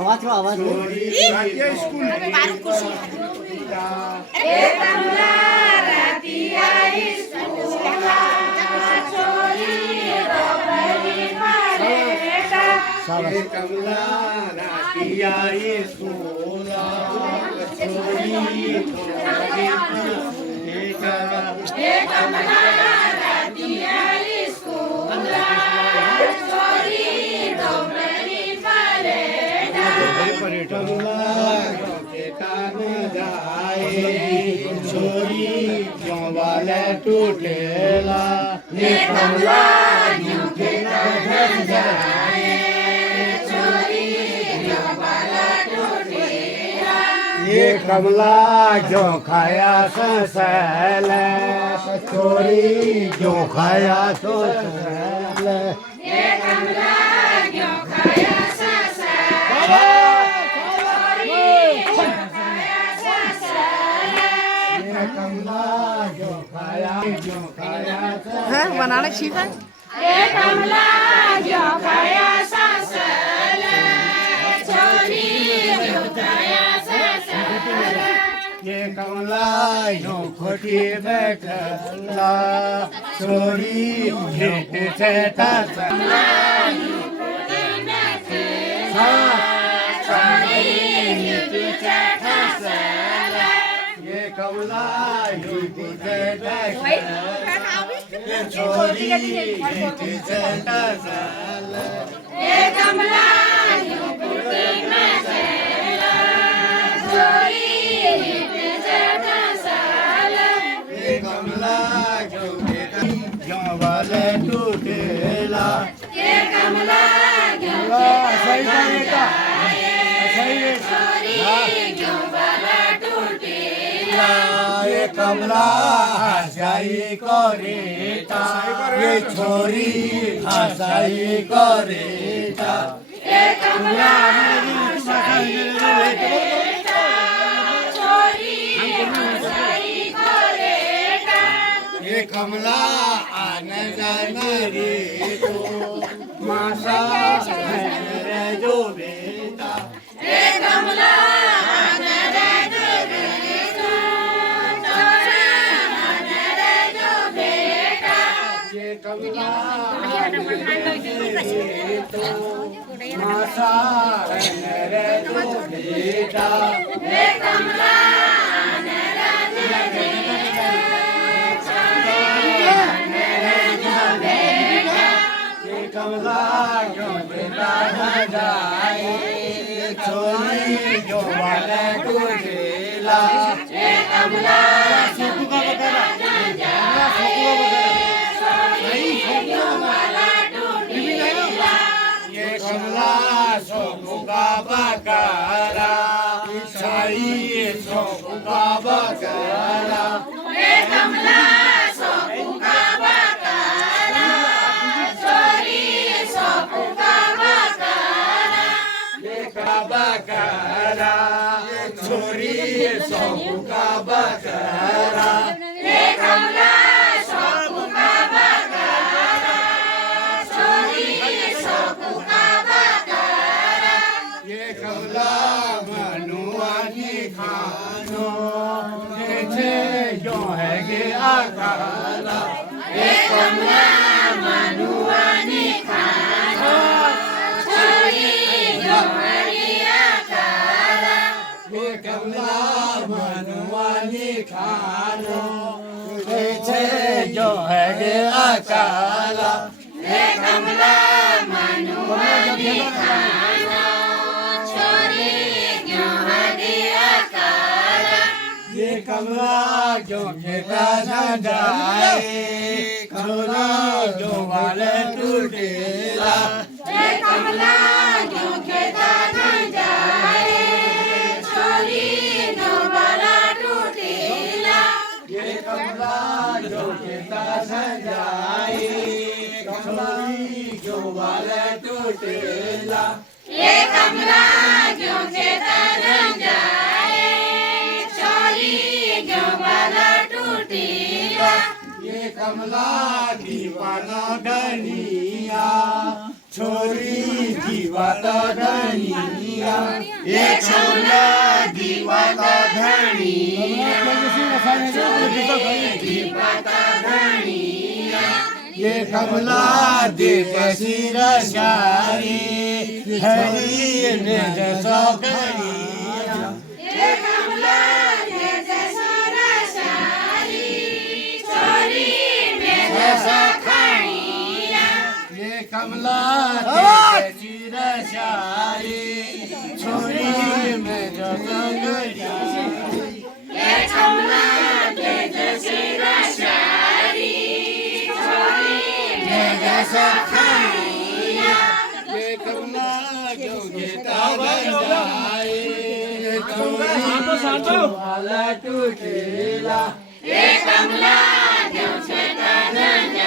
आवाज रो आवाज row school बारू कुर्सी कमला रातिया सोला छोरी क्यों वाले टूटेला ये कमला क्यों के जाए छोरी क्यों वाला टूटेला ये कमला क्यों खाया सैल छोरी क्यों खाया सैल ये कमला क्यों खाया हाँ बनाना ठीक है ये कमला जो खाया ससल छोरी जो खाया ससल ये कमला जो खोटी बैठला छोरी भेट से कमला छोरी ये कमला कमला वाले टूटेला ये कमला सही करेगा ये कमला हसाई करेता ये छोरी हसाई करेता ये कमला ये कमला आने जाने रे तो मासा है जो बेटा ये कमला मासा रे तो बेटा ये कमला कमला क्यों बेटा न जाए छोरी जो वाले टूटेला ये कमला ये कमला सोनू का बकरा साई सोनू का बकरा ये कमला सोनू का बकरा छोरी सोनू का बकरा ये का बकरा छोरी सोनू का बकरा ये कमला सोनू का बकरा छोरी सोनू का बकरा ये कमला मनुआनी खानो जैसे जो है गे आकाला ये कमला मनुआनी खानो छोरी जो हरिया काला ये कमला मनुआनी खानो जैसे जो है गे आकाला ये कमला मनुआनी खानो छोरी जो हरिया काला ये कमला जो खेता न जाए कमला जो वाले टूटेला ये कमला जो खेता न जाए छोरी जो वाला टूटे टूटेला ये कमला क्यों खेता न जाए छोरी क्यों बाला टूटीला ये कमला दीवाना धनिया छोरी दीवाना धनिया ये कमला दीवाना धनिया दीवाना धनिया ये कमला देवसी रसारी हरी ने जसो करिया ये कमला ये जसोरा शारी छोरी में जसो खानिया ये कमला देवसी रसारी छोरी में जसो करिया ये कमला ये जसोरा शारी छोरी में जसो खानिया ये कमला जो घेता बजाए छोरी वाला टूटेला ये कमला क्यों खेता न जाए